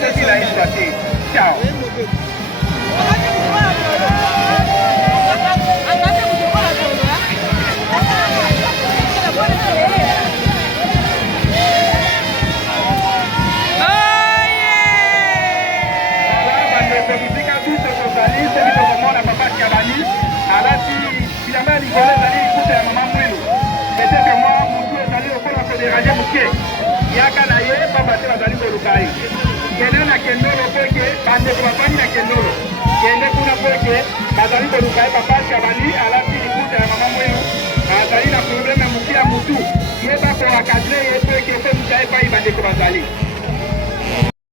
c'est la exploité. Ciao. Yaka na ye papa te bazali kolukai kende na kendolo peke bandeko bafani na kendolo kende kuna peke bazali kolukai papa Chabani alati likuta ya mama mwenu azali na probleme mukia mutu ye bako akadre ye peke pe mutai pa bandeko bazali